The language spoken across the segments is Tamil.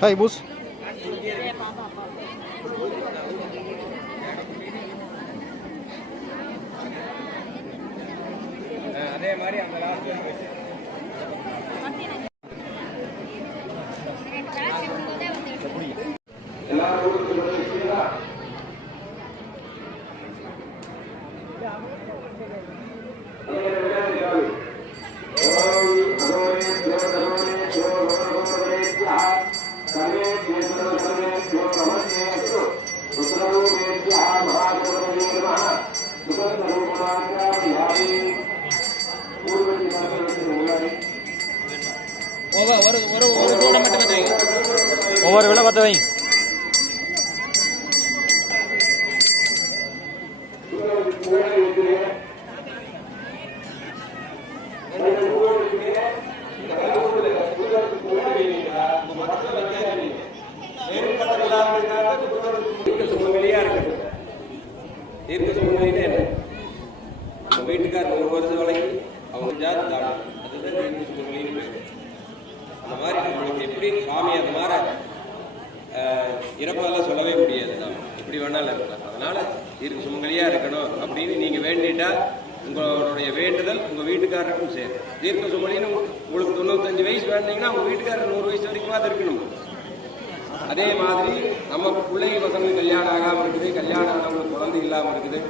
ஹாய் பூஸ் அதே மாதிரி அந்த லாஸ்ட் ஒரு ஒரு ஒரு ஒரு சூடம் மட்டும் பற்ற வைங்க ஒவ்வொரு விலை பற்ற வைங்க தீர்க்க சுமங்கலியா இருக்கு தீர்க்க சுமங்கலின்னா என்ன நம்ம வீட்டுக்கார் நூறு வருஷம் வரைக்கும் அவங்க ஜாதி தாடும் அதுதான் தீர்க்க சுமங்கலின்னு பேரு அந்த மாதிரி நம்மளுக்கு எப்படி சுவாமி அந்த மாதிரி அஹ், இறப்பதெல்லாம் சொல்லவே முடியாது தான் எப்படி வேணாலும் இருக்கலாம். அதனால தீர்க்க சுமங்கலியா இருக்கணும் அப்படின்னு நீங்க வேண்டிட்டா உங்களுடைய வேண்டுதல் உங்க வீட்டுக்காரருக்கும் சரி தீர்க்க சுமலின்னு உங்களுக்கு தொண்ணூத்தஞ்சு வயசு வேண்டிங்கன்னா உங்க வீட்டுக்காரர் நூறு வயசு வரைக்கும் அது இருக்கணும். அதே மாதிரி நம்ம பிள்ளைங்க பசங்க கல்யாணம் ஆகாமல் இருக்குது கல்யாணம் ஆனவங்களுக்கு குழந்தை இல்லாமல் இருக்குது.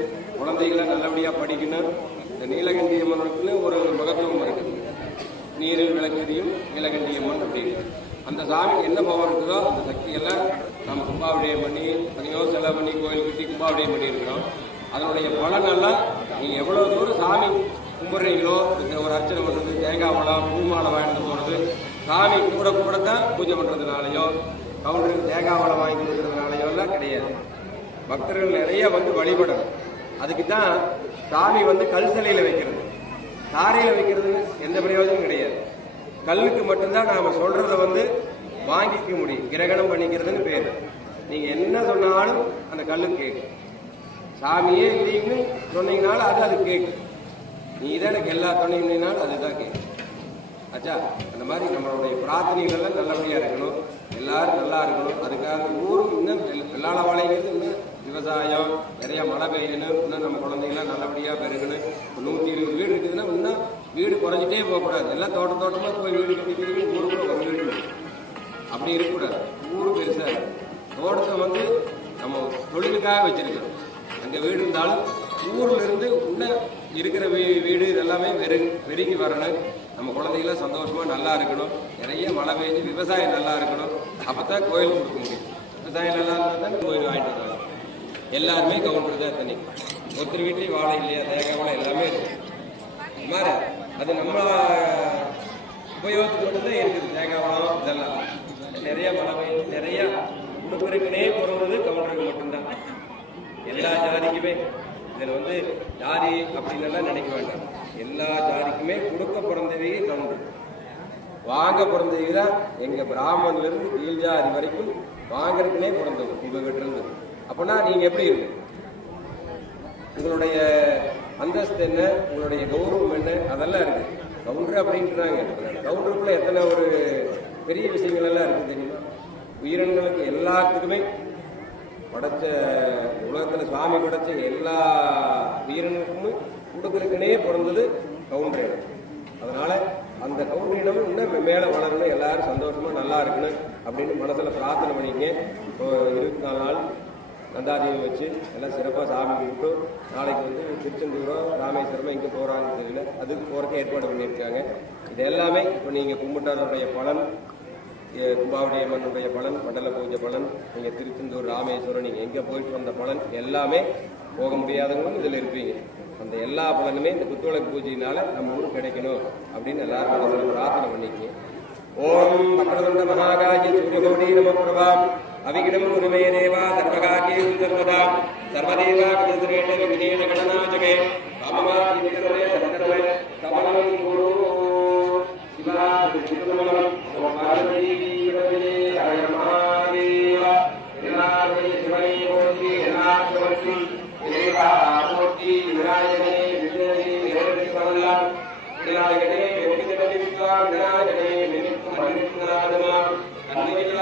குழந்தைகளை நல்லபடியாக படிக்கணும். இந்த நீலகண்டி அம்மனுக்குன்னு ஒரு மகத்துவம் இருக்குது. நீரில் விளக்கதியும் நீலகண்டி அம்மன் அப்படின்னு அந்த சாமிக்கு என்ன பவர் இருக்குதோ அந்த சக்தியெல்லாம் நம்ம கும்பாபிடயம் பண்ணி தனியோ செலவு பண்ணி கோயில் கட்டி கும்பாபிடயம் பண்ணியிருக்கிறோம். அதனுடைய பலனெல்லாம் நீங்கள் எவ்வளோ தூரம் சாமி கும்பிட்றீங்களோ இந்த ஒரு அர்ச்சனை பண்ணுறது தேங்காய் பழம் பூமாலை வாங்கிட்டு போகிறது சாமி கூட கூட தான் பூஜை பண்ணுறதுனாலையோ கவுண்டருக்கு தேங்காய் பழம் வாங்கி கொடுக்கறதுனாலையோ எல்லாம் கிடையாது. பக்தர்கள் நிறைய வந்து வழிபடணும். அதுக்கு தான் சாமி வந்து கல் சிலையில் வைக்கிறது. தாரையில் வைக்கிறதுன்னு எந்த பிரயோஜனம் கிடையாது. கல்லுக்கு மட்டும்தான் நாம சொல்றத வந்து வாங்கிக்க முடியும். கிரகணம் பண்ணிக்கிறதுன்னு பேர். நீங்க என்ன சொன்னாலும் அந்த கல்லு கேட்கும் சாமியே இல்லைன்னு சொன்னீங்கனாலும் அது அது கேட்கும் நீ தான் எனக்கு எல்லா துணையினாலும் அதுதான் கேட்கும் ஆச்சா அந்த மாதிரி நம்மளுடைய பிரார்த்தனைகள்லாம் நல்லபடியாக நல்லபடியா இருக்கணும். எல்லாரும் நல்லா இருக்கணும். அதுக்காக ஊரும் இன்னும் வெள்ளாள வாழைங்கிறது இன்னும் விவசாயம் நிறைய மழை பெய்யணும். இன்னும் நம்ம குழந்தைங்களாம் நல்லபடியா பெருகணும். ஒரு நூத்தி இருபது வீடு இருக்குதுன்னா இன்னும் வீடு குறைஞ்சிட்டே போகக்கூடாது. எல்லாம் தோட்ட தோட்டமாக போய் வீடு கட்டி திரும்பி ஊருக்குள்ள ஒரு வீடு அப்படி இருக்கக்கூடாது. ஊரும் பெருசாக தோட்டத்தை வந்து நம்ம தொழிலுக்காக வச்சிருக்கிறோம். அங்கே வீடு இருந்தாலும் ஊரில் இருந்து இன்னும் இருக்கிற வீ- வீடு இதெல்லாமே வெறு பெருகி வரணும் நம்ம குழந்தைகளாம் சந்தோஷமாக நல்லா இருக்கணும். நிறைய மழை பெய்ஞ்சு விவசாயம் நல்லா இருக்கணும். அப்பதான் கோயில் கொடுக்க முடியும். விவசாயம் நல்லா இருந்தால் தான் கோயில் வாங்கிட்டு வரலாம் எல்லாருமே கவுண்டர் தான் தனி ஒருத்தர் வீட்லேயும் வாழை இல்லையா? தேங்காய் வாழை எல்லாமே இருக்கும் மாற அது நம்ம உபயோகத்துக்கு மட்டும் தான் இருக்குது. தேங்காய் பழம் இதெல்லாம். நிறைய மழை நிறைய கொடுக்குறதுக்குனே பொறுவது கவுண்டருக்கு மட்டும்தான். எல்லா ஜாதிக்குமே. இதில் வந்து ஜாதி அப்படின்னு எல்லாம் நினைக்க வேண்டாம். எல்லா ஜாதிக்குமே கொடுக்க பிறந்தவையே கவுண்டர். வாங்க பிறந்தவை தான் எங்க பிராமணிலிருந்து கீழ் ஜாதி வரைக்கும் வாங்குறதுக்குனே பிறந்தவங்க உங்ககிட்ட இருந்து அப்படின்னா நீங்க எப்படி இருக்கு உங்களுடைய அந்தஸ்து என்ன? உங்களுடைய கௌரவம் என்ன? அதெல்லாம் இருக்கு. கவுண்டர் அப்படின்றாங்க. கவுண்டருக்குள்ள எத்தனை ஒரு பெரிய விஷயங்கள் எல்லாம் இருக்கு தெரியுமா? உயிரினங்களுக்கு எல்லாத்துக்குமே படைச்ச உலகத்துல சுவாமி படைச்ச எல்லா உயிரினங்களுக்குமே கொடுக்கறதுக்குனே பிறந்தது கவுண்டர். இனம் அதனால அந்த கவுண்டர் இனம் இன்னும் மேலே வளரணும். எல்லாரும் சந்தோஷமா நல்லா இருக்கணும் அப்படின்னு மனசுல பிரார்த்தனை பண்ணிங்க இப்போ இருபத்தி நாலு நாள் நந்தாதீபம் வச்சு எல்லாம் சிறப்பாக சாமி கும்பிட்டு நாளைக்கு வந்து திருச்செந்தூரம் ராமேஸ்வரமோ இங்கே போகிறாங்கன்னு தெரியல. அதுக்கு போகிறக்கு ஏற்பாடு பண்ணியிருக்காங்க. இது எல்லாமே இப்போ நீங்கள் கும்பிட்டாருடைய பலன் எ, அம்மனுடைய பலன் மண்டல பூஜை பலன் நீங்கள் திருச்செந்தூர் ராமேஸ்வரம் நீங்கள் எங்கே போயிட்டு வந்த பலன் எல்லாமே போக முடியாதவங்களும் இதில் இருப்பீங்க. அந்த எல்லா பலனுமே இந்த குத்துவிளக்கு பூஜையினால நம்ம ஊருக்கு கிடைக்கணும் அப்படின்னு எல்லாரும் மனசுல பிரார்த்தனை பண்ணிக்கங்க ஓம் வக்ரதுண்ட மகாகாஜி சூரியகோடி நம பிரபாம். అవిఘ్నం గురువే దేవా సర్వకాకే సర్వదా సర్వదేవా విశ్రేట విఘ్నేన గణనాచకే రామమా విఘ్నరే సర్వే సమలం గురు శివా. విఘ్నమలం పార్వతీ రవినే హర మహాదేవ నిరాజయ శివై మూర్తి దేవా విద్వా నిమిత్త నిమిత్త అన్నిల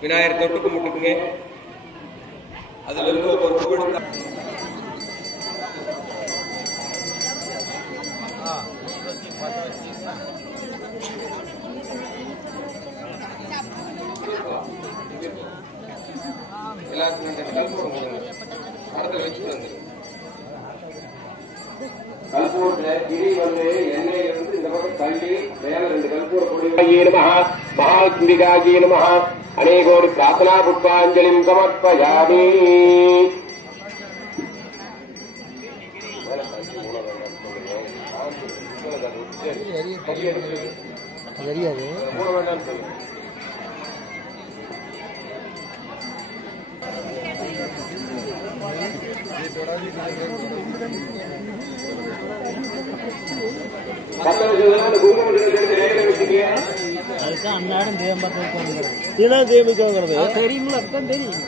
விநாயகர் தொட்டு கும்பிட்டுக்குங்க அதுல இருந்து ஒரு பூ எல்லாருக்கும் இந்த கல்பூரம் கொடுங்க படத்துல வச்சுட்டு வந்து. கல்பூரத்துல கிளி வந்து எண்ணெயில இருந்து இந்த பக்கம் தள்ளி மேல ரெண்டு கல்பூர பொடி நம மகாத்மிகாஜி நம அநேகோடி பிரார்த்தனா புஷ்பாஞ்சலிம் சமர்ப்பயாமி தெரியாது அதுதான் அன்னாடம் தேம்பத்தை இதான் தேமிக்கிறது தெரியுங்களா அதுதான் தெரியும்.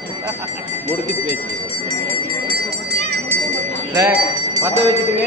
முடிச்சு பேச்சு. பத்த வச்சுட்டுங்க.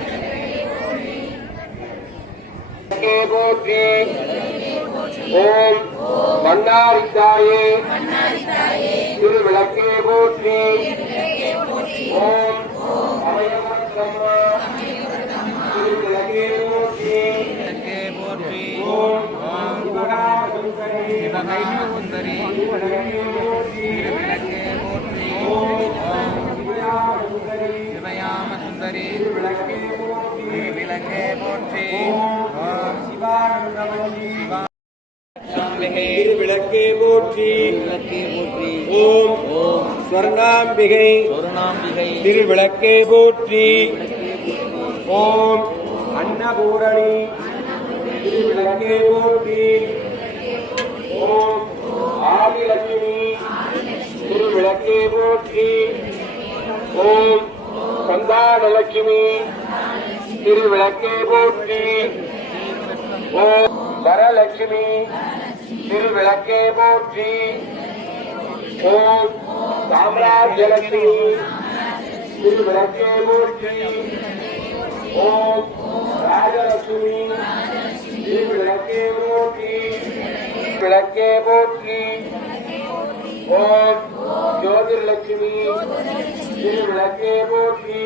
தாயே போற்றி ஓம் மன்னாரித்தாயே. திருவிளக்கே போற்றி. ஓம் அமயவர்த்தம்மா. திருவிளக்கே போற்றி. ஓம் சிவகாமசுந்தரி. திருவிளக்கே போற்றி. ஓம் சிவகாமசுந்தரி திருவிளக்கே போற்றி ஸ்வர்ணாம்பிகை திருவிளக்கே போற்றி. ஓம் அன்னபூரணி திருவிளக்கே போற்றி. ஓம் ஆதிலட்சுமி திருவிளக்கே போற்றி. ஓம் சந்தானலட்சுமி திருவிளக்கே போற்றி. ஓம் வரலட்சுமி திருவிளக்கே போற்றி. ஓம் சாம்ராஜ்யலட்சுமி திருவிளக்கே போற்றி ஓம் ராஜலட்சுமி திருவிளக்கே போற்றி விளக்கே போற்றி ஓம் ஜோதிர்லட்சுமி திருவிளக்கே போற்றி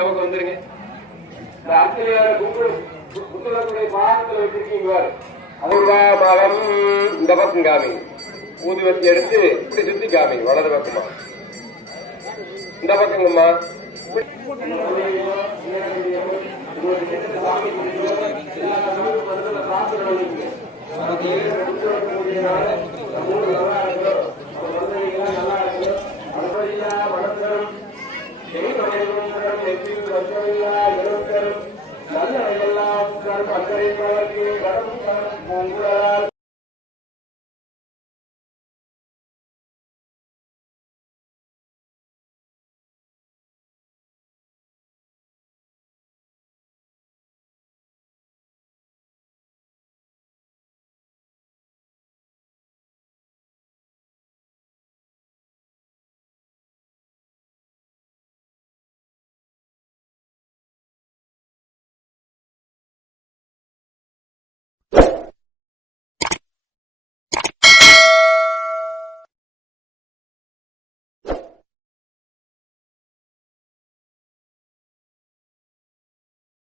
இந்த பக்கம் வந்துருங்க. இந்த ஆசிரியர் குங்குமம் புத்தகத்துடைய பாகத்தில் வச்சிருக்கீங்க பாரு. அபூர்வாமகம் இந்த பக்கம் காமிங்க ஊதுவத்தி எடுத்து இப்படி சுத்தி காமி வலது பக்கமா. இந்த பக்கங்கம்மா. நல்ல